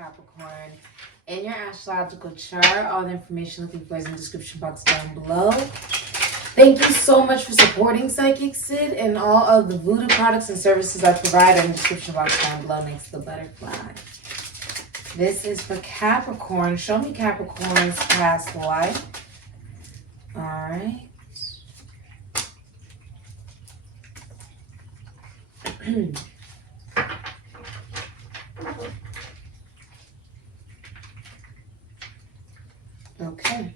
Capricorn in your astrological chart. All the information looking for is in the description box down below. Thank you so much for supporting Sikiksyd, and all of the voodoo products and services I provide are in the description box down below next to the butterfly. This is for Capricorn. Show me Capricorn's past life. All right. Okay.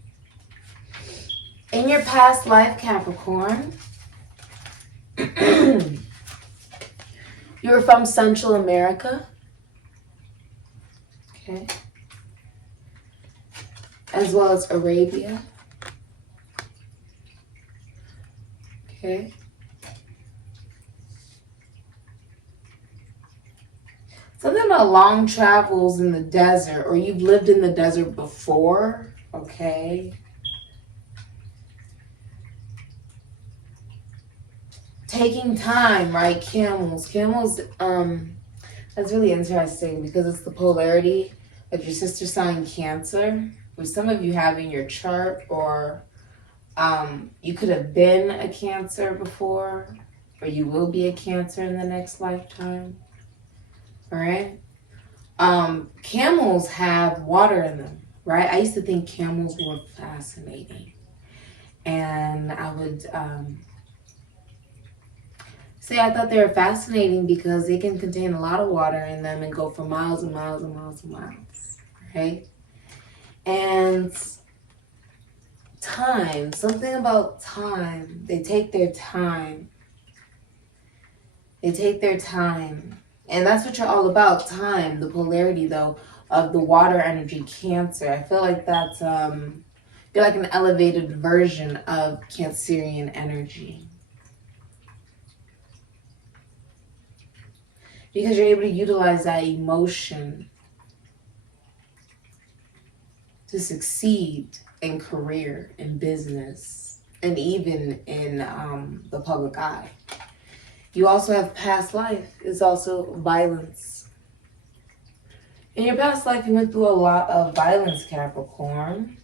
In your past life, Capricorn, you were from Central America. Okay. As well as Arabia. Okay. Something about long travels in the desert, or you've lived in the desert before. Okay. Taking time, right? Camels, that's really interesting because it's the polarity of your sister sign Cancer, which some of you have in your chart, or you could have been a Cancer before, or you will be a Cancer in the next lifetime. All right. Camels have water in them, right? I used to think camels were fascinating, and I would say I thought they were fascinating because they can contain a lot of water in them and go for miles and miles and miles and miles, right? And time, something about time. They take their time. They take their time. And that's what you're all about, time, the polarity, though, of the water energy Cancer. I feel like that's you're like an elevated version of Cancerian energy. Because you're able to utilize that emotion to succeed in career, in business, and even in the public eye. You also have past life. It's also violence. In your past life, you went through a lot of violence, Capricorn.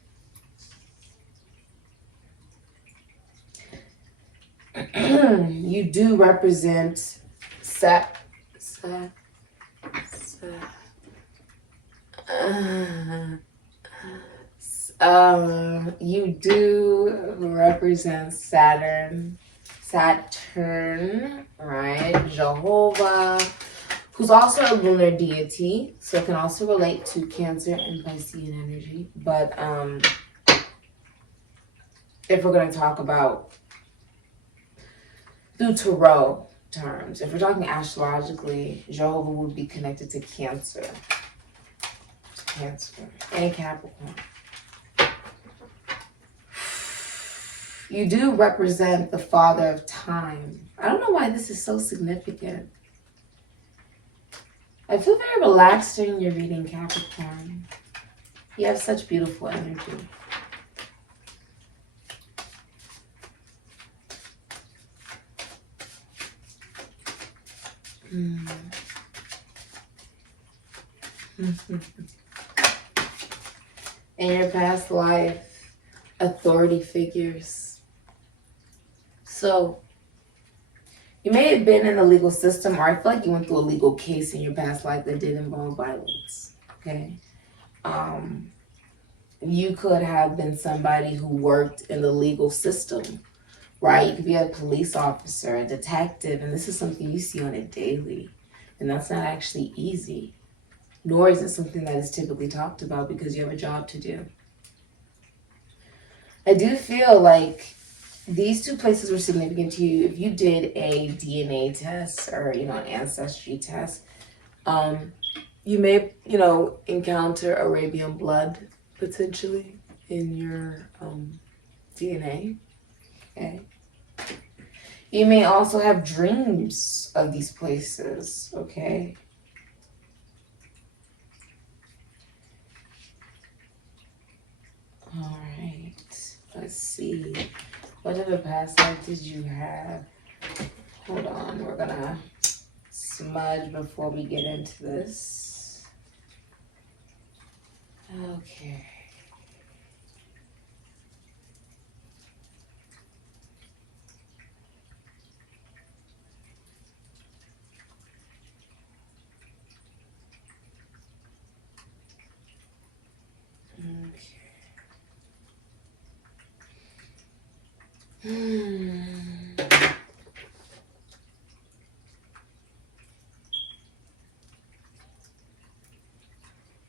You do represent you do represent Saturn, right? Jehovah, who's also a lunar deity, so it can also relate to Cancer and Piscean energy. But if we're going to talk about through tarot terms, if we're talking astrologically, Jehovah would be connected to Cancer and Capricorn. You do represent the father of time. I don't know why this is so significant. I feel very relaxed during your reading, Capricorn. You have such beautiful energy. In your past life, authority figures. So, you may have been in the legal system, or I feel like you went through a legal case in your past life that did involve violence, okay? You could have been somebody who worked in the legal system, right? You could be a police officer, a detective, and this is something you see on a daily. And that's not actually easy, nor is it something that is typically talked about because you have a job to do. I do feel like these two places were significant to you. If you did a DNA test or, an ancestry test, you may, encounter Arabian blood potentially in your DNA. Okay. You may also have dreams of these places. Okay. All right. Let's see. What other past life did you have? Hold on, we're gonna smudge before we get into this. Okay.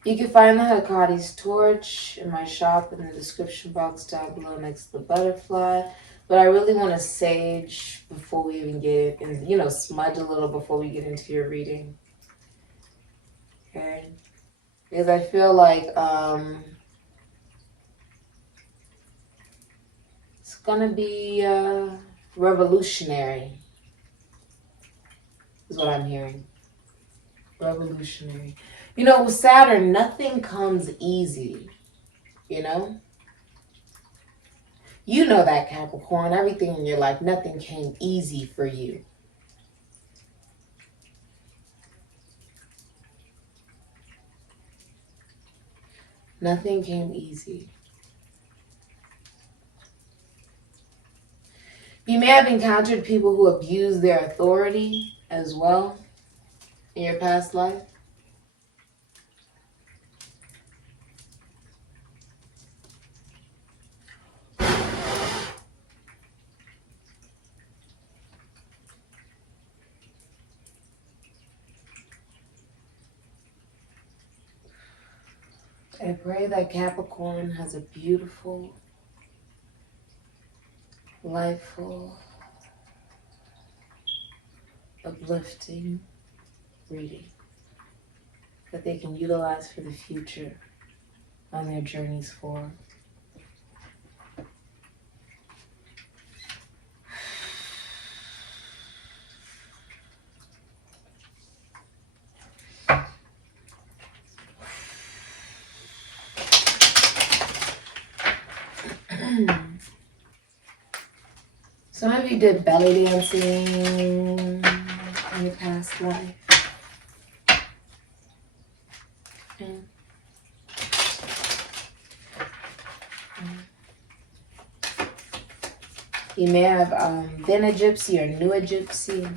You can find the Hekate's torch in my shop in the description box down below next to the butterfly. But I really want to sage before we even get in, you know, smudge a little before we get into your reading. Okay? Because I feel like it's going to be revolutionary, is what I'm hearing. Revolutionary. You know, with Saturn, nothing comes easy, you know? You know that, Capricorn. Everything in your life, nothing came easy for you. Nothing came easy. You may have encountered people who abuse their authority as well in your past life. I pray that Capricorn has a beautiful, lifeful, uplifting reading that they can utilize for the future on their journeys forward. Some of you did belly dancing in your past life. You may have been a gypsy or knew a gypsy.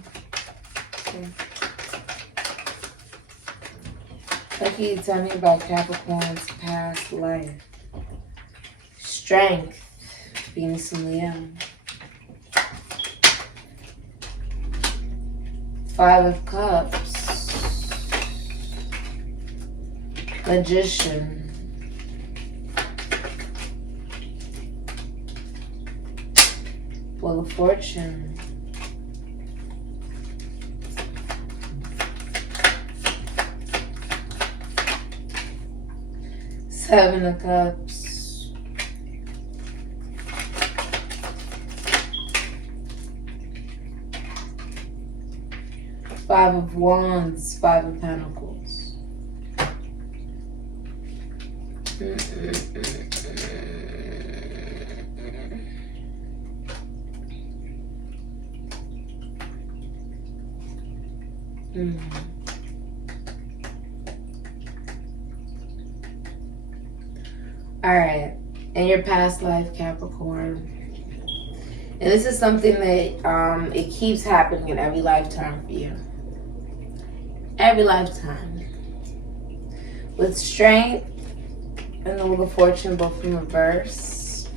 Okay. What can you tell me about Capricorn's past life? Strength, Venus and Leo. 5 of Cups. Magician. Wheel of Fortune. Seven of Cups. Five of Wands, Five of Pentacles. All right, in your past life, Capricorn, and this is something that it keeps happening in every lifetime for you. Every lifetime. With Strength and the Wheel of Fortune, both in reverse.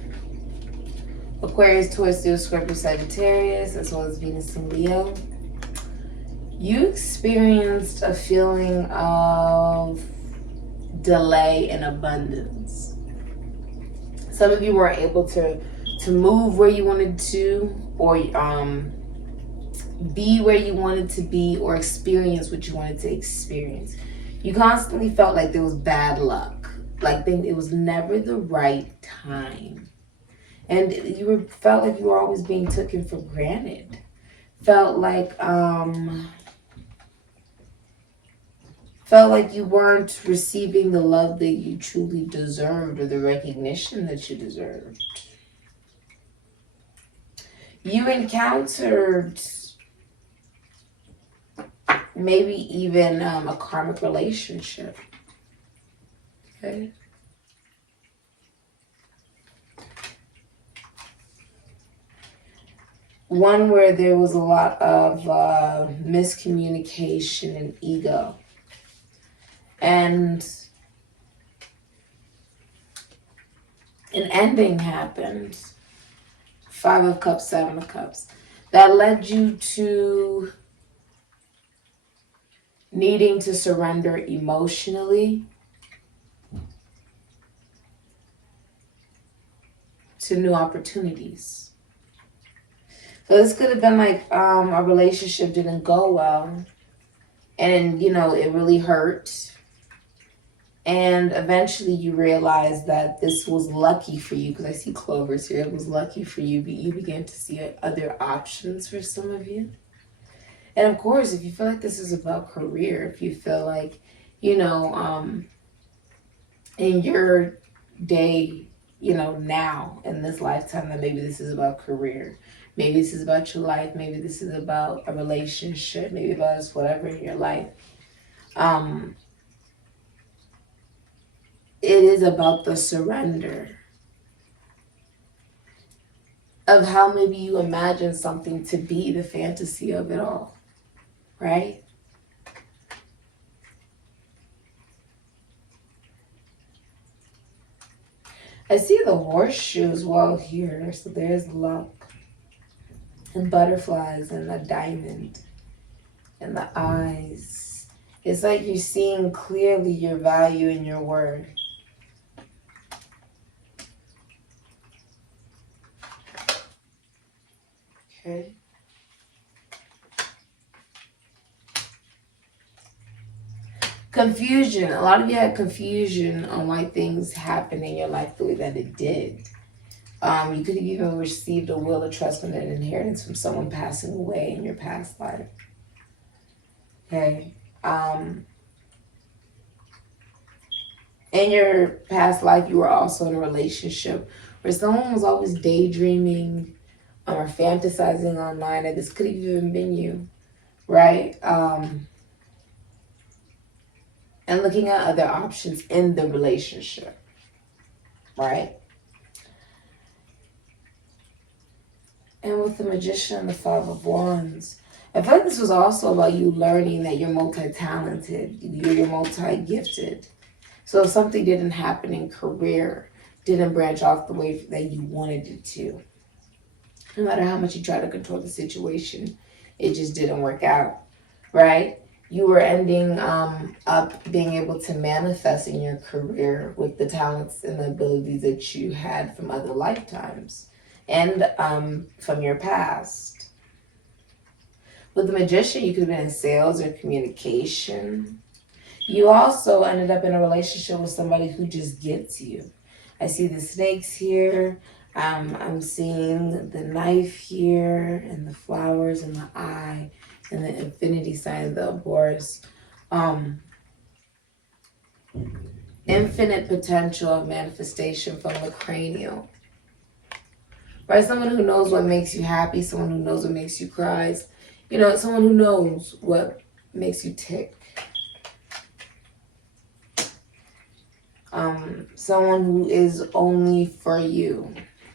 Aquarius, Taurus, Leo, Scorpio, Sagittarius, as well as Venus and Leo. You experienced a feeling of delay and abundance. Some of you weren't able to move where you wanted to, or be where you wanted to be, or experience what you wanted to experience. You constantly felt like there was bad luck, like it was never the right time, and you felt like you were always being taken for granted. Felt like you weren't receiving the love that you truly deserved, or the recognition that you deserved. You encountered maybe even a karmic relationship. Okay? one where there was a lot of miscommunication and ego. And an ending happened. 5 of Cups, 7 of Cups. That led you to needing to surrender emotionally to new opportunities. So this could have been like a relationship didn't go well, and you know, it really hurt. And eventually you realize that this was lucky for you, because I see clovers here. It was lucky for you, but you began to see other options for some of you. And of course, if you feel like this is about career, if you feel like, you know, in your day, you know, now, in this lifetime, that maybe this is about career. Maybe this is about your life. Maybe this is about a relationship. Maybe about whatever in your life. It is about the surrender of how maybe you imagine something to be, the fantasy of it all, right? I see the horseshoe as well here, so there's luck. And butterflies and a diamond and the eyes. It's like you're seeing clearly your value and your worth. Okay. Confusion. A lot of you had confusion on why things happened in your life the way that it did. You could have even received a will of trust and an inheritance from someone passing away in your past life. Okay. In your past life, you were also in a relationship where someone was always daydreaming or fantasizing online, and this could have even been you, right? And looking at other options in the relationship, right? And with the Magician and the 5 of Wands, I feel like this was also about you learning that you're multi-talented, you're multi-gifted. So if something didn't happen in career, didn't branch off the way that you wanted it to, no matter how much you try to control the situation, it just didn't work out, right? You were ending up being able to manifest in your career with the talents and the abilities that you had from other lifetimes and from your past. With the Magician, you could have been in sales or communication. You also ended up in a relationship with somebody who just gets you. I see the snakes here. I'm seeing the knife here and the flowers and the eye and the infinity sign, the Boris. Infinite potential of manifestation from the cranial. Right? Someone who knows what makes you happy, someone who knows what makes you cry. You know, someone who knows what makes you tick. Someone who is only for you.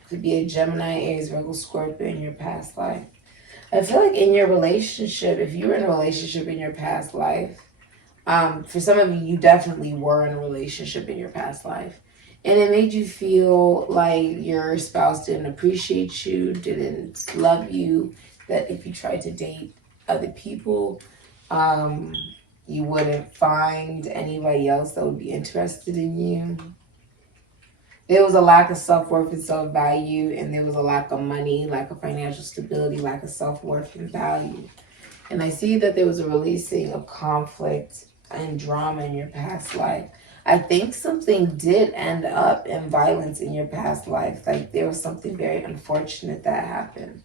Could be a Gemini, Aries, Virgo, Scorpio in your past life. I feel like in your relationship, if you were in a relationship in your past life, for some of you, you definitely were in a relationship in your past life. And it made you feel like your spouse didn't appreciate you, didn't love you, that if you tried to date other people, you wouldn't find anybody else that would be interested in you. There was a lack of self-worth and self-value, and there was a lack of money, lack of financial stability, lack of self-worth and value. And I see that there was a releasing of conflict and drama in your past life. I think something did end up in violence in your past life. Like there was something very unfortunate that happened.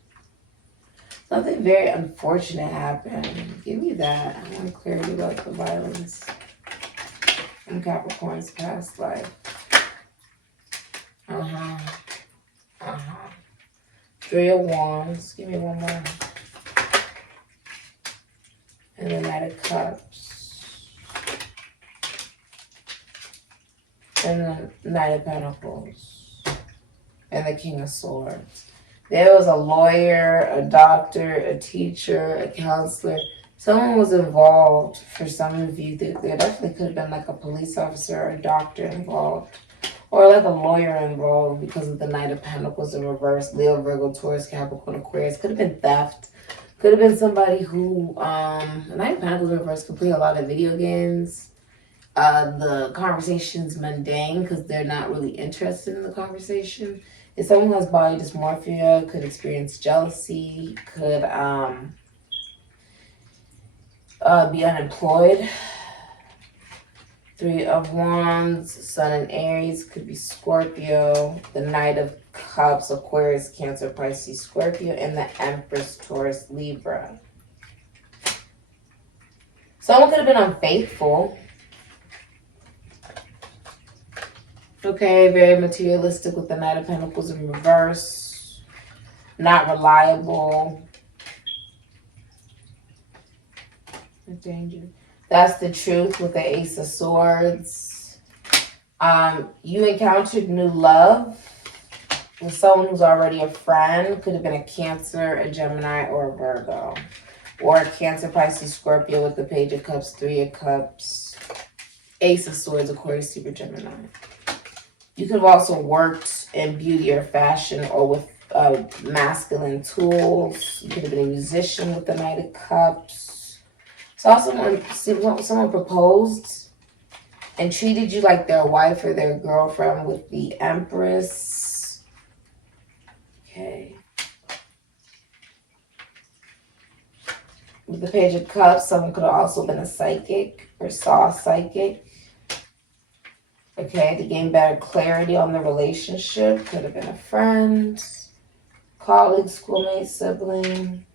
Something very unfortunate happened. Give me that. I want clarity about the violence in Capricorn's past life. Three of Wands. Give me one more. And the Knight of Cups. And the Knight of Pentacles. And the King of Swords. There was a lawyer, a doctor, a teacher, a counselor. Someone was involved. For some of you, there definitely could have been like a police officer or a doctor involved. Or like a lawyer involved because of the Knight of Pentacles in reverse. Leo, Virgo, Taurus, Capricorn, Aquarius. Could have been theft. Could have been somebody who, the Knight of Pentacles in reverse could play a lot of video games. The conversation's mundane because they're not really interested in the conversation. If someone has body dysmorphia, could experience jealousy, could be unemployed. Three of Wands, Sun and Aries, could be Scorpio. The Knight of Cups, Aquarius, Cancer, Pisces, Scorpio. And the Empress, Taurus, Libra. Someone could have been unfaithful. Okay, very materialistic with the Knight of Pentacles in reverse. Not reliable. Danger. That's the Truth with the Ace of Swords. You encountered new love with someone who's already a friend. Could have been a Cancer, a Gemini, or a Virgo. Or a Cancer, Pisces, Scorpio with the Page of Cups, Three of Cups, Ace of Swords, Aquarius, Libra, Gemini. You could have also worked in beauty or fashion or with masculine tools. You could have been a musician with the Knight of Cups. Saw someone proposed and treated you like their wife or their girlfriend with the Empress. Okay. With the Page of Cups, someone could have also been a psychic or saw a psychic. Okay, to gain better clarity on the relationship. Could have been a friend, colleague, schoolmate, sibling.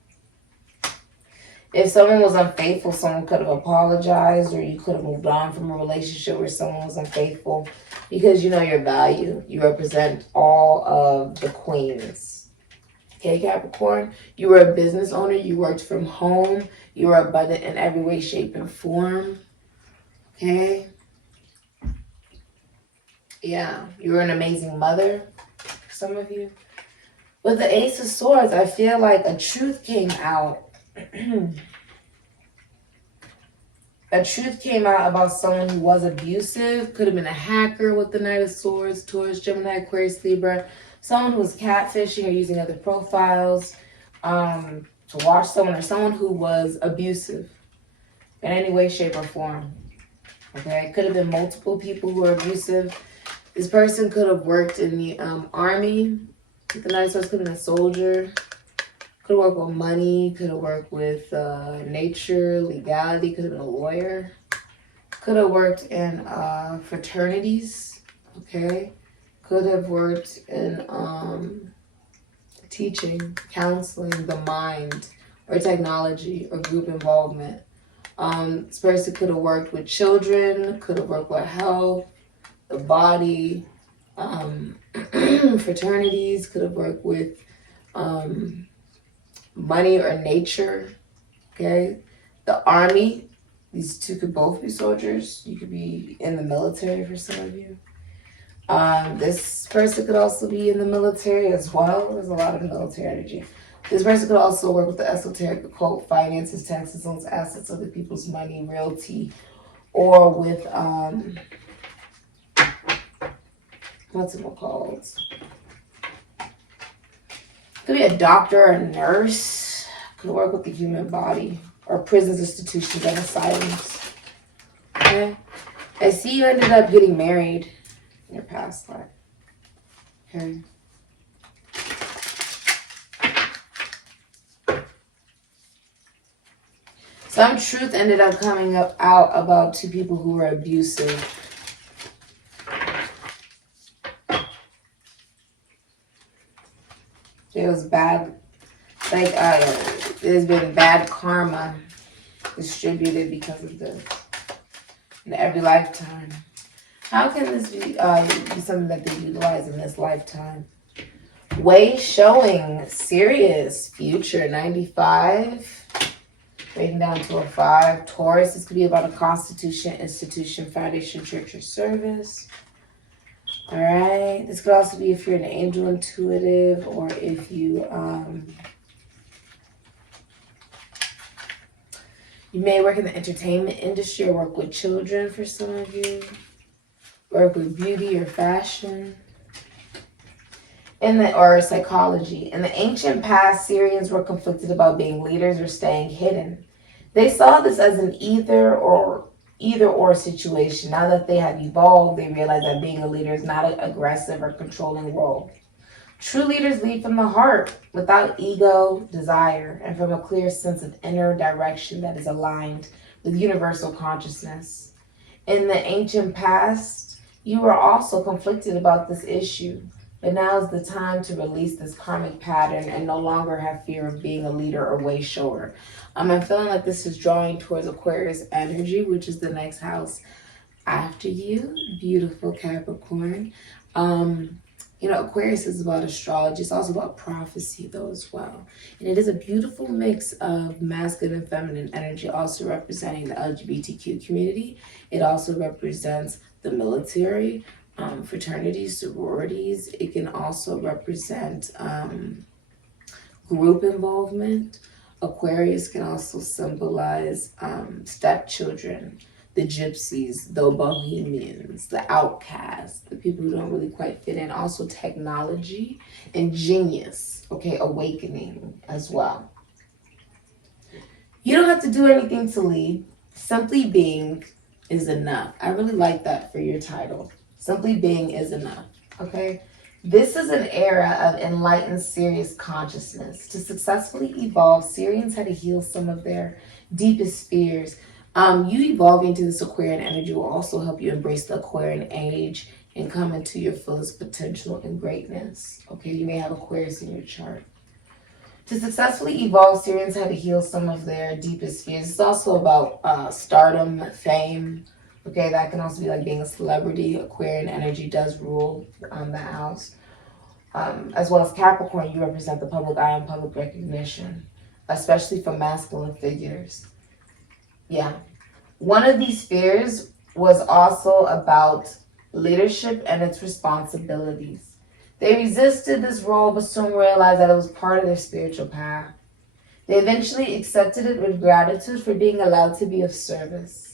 If someone was unfaithful, someone could have apologized, or you could have moved on from a relationship where someone was unfaithful because you know your value. You represent all of the queens. Okay, Capricorn? You were a business owner. You worked from home. You were abundant in every way, shape, and form. Okay? Yeah, you were an amazing mother, for some of you. With the Ace of Swords, I feel like a truth came out. A truth came out about someone who was abusive. Could have been a hacker with the Knight of Swords, Taurus, Gemini, Aquarius, Libra. Someone who was catfishing or using other profiles to watch someone, or someone who was abusive in any way, shape, or form. Okay, it could have been multiple people who were abusive. This person could have worked in the army. The Knight of Swords could have been a soldier. Could have worked with money. Could have worked with nature, legality. Could have been a lawyer. Could have worked in fraternities. Okay. Could have worked in teaching, counseling, the mind, or technology, or group involvement. This person could have worked with children. Could have worked with health, the body, fraternities. Could have worked with money or nature. Okay, the army. These two could both be soldiers. You could be in the military for some of you. This person could also be in the military as well. There's a lot of military energy. This person could also work with the esoteric, occult, finances, taxes, loans, assets, other people's money, realty, or with what's it called? Could be a doctor or a nurse. Could work with the human body, or prisons, institutions, and asylums. Okay. I see you ended up getting married in your past life. Okay. Some truth ended up coming out about two people who were abusive. It was bad, like there's been bad karma distributed because of this in every lifetime. How can this be something that they utilize in this lifetime? Way showing serious future 95. Breaking down to a 5. Taurus, this could be about a constitution, institution, foundation, church, or service. All right. This could also be if you're an angel intuitive, or if you you may work in the entertainment industry or work with children for some of you. Work with beauty or fashion. Or psychology. In the ancient past, Syrians were conflicted about being leaders or staying hidden. They saw this as an either or situation. Now that they have evolved, they realize that being a leader is not an aggressive or controlling role. True leaders lead from the heart, without ego, desire, and from a clear sense of inner direction that is aligned with universal consciousness. In the ancient past, you were also conflicted about this issue, but now is the time to release this karmic pattern and no longer have fear of being a leader or way shower. I'm feeling like this is drawing towards Aquarius energy, which is the next house after you. Beautiful Capricorn. Aquarius is about astrology. It's also about prophecy, though, as well. And it is a beautiful mix of masculine and feminine energy, also representing the LGBTQ community. It also represents the military, fraternities, sororities. It can also represent group involvement. Aquarius can also symbolize stepchildren, the gypsies, the bohemians, the outcasts, the people who don't really quite fit in. Also technology and genius, okay, awakening as well. You don't have to do anything to lead. Simply being is enough. I really like that for your title. Simply being is enough, okay? This is an era of enlightened, serious consciousness. To successfully evolve, Syrians had to heal some of their deepest fears. You evolving into this Aquarian energy will also help you embrace the Aquarian age and come into your fullest potential and greatness. Okay, you may have Aquarius in your chart. To successfully evolve, Syrians had to heal some of their deepest fears. It's also about stardom, fame. Okay, that can also be like being a celebrity. Aquarian energy does rule that house. As well as Capricorn, you represent the public eye and public recognition, especially for masculine figures. Yeah. One of these fears was also about leadership and its responsibilities. They resisted this role, but soon realized that it was part of their spiritual path. They eventually accepted it with gratitude for being allowed to be of service.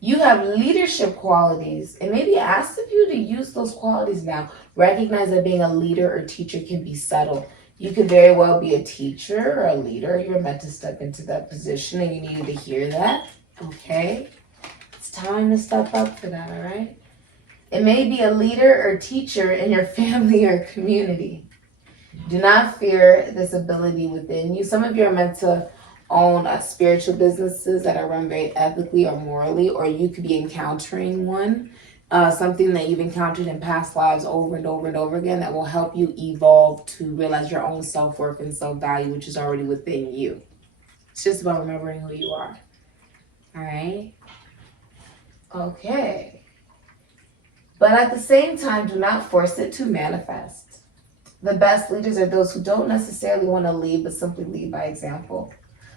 You have leadership qualities. It may be asked of you to use those qualities now. Recognize that being a leader or teacher can be subtle. You could very well be a teacher or a leader. You're meant to step into that position and you needed to hear that. Okay? It's time to step up for that, all right? It may be a leader or teacher in your family or community. Do not fear this ability within you. Some of you are meant to own spiritual businesses that are run very ethically or morally, or you could be encountering one. Something that you've encountered in past lives over and over and over again that will help you evolve to realize your own self-worth and self-value, which is already within you. It's just about remembering who you are. All right? Okay. But at the same time, do not force it to manifest. The best leaders are those who don't necessarily want to lead, but simply lead by example.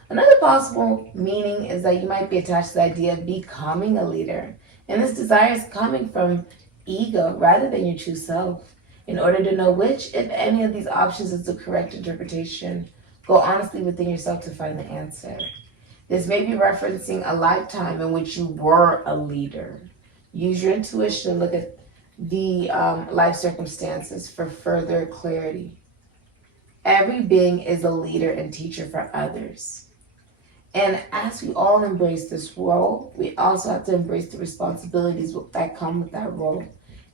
Another possible meaning is that you might be attached to the idea of becoming a leader. And this desire is coming from ego rather than your true self. In order to know which, if any, of these options is the correct interpretation, go honestly within yourself to find the answer. This may be referencing a lifetime in which you were a leader. Use your intuition and look at the life circumstances for further clarity. Every being is a leader and teacher for others. And as we all embrace this role, we also have to embrace the responsibilities that come with that role.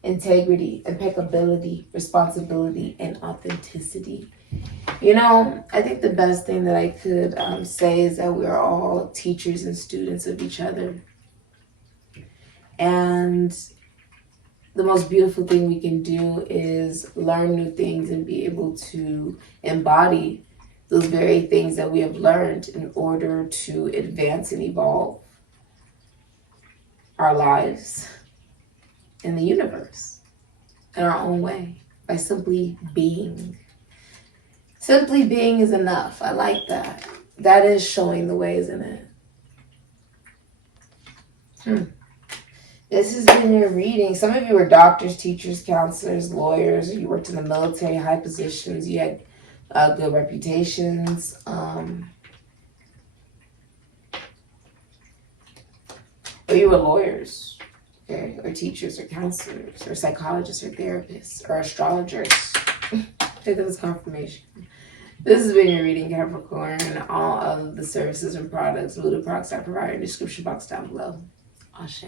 Integrity, impeccability, responsibility, and authenticity. You know, I think the best thing that I could say is that we are all teachers and students of each other. And the most beautiful thing we can do is learn new things and be able to embody those very things that we have learned in order to advance and evolve our lives in the universe in our own way by simply being. Simply being is enough. I like that. That is showing the way, isn't it? This has been your reading. Some of you were doctors, teachers, counselors, lawyers, or you worked in the military, high positions. You had good reputations. Or you were lawyers, okay, or teachers, or counselors, or psychologists, or therapists, or astrologers. Take that as confirmation. This has been your reading, Capricorn, and all of the services and products, VOODOO products I provide in the description box down below. Ashe.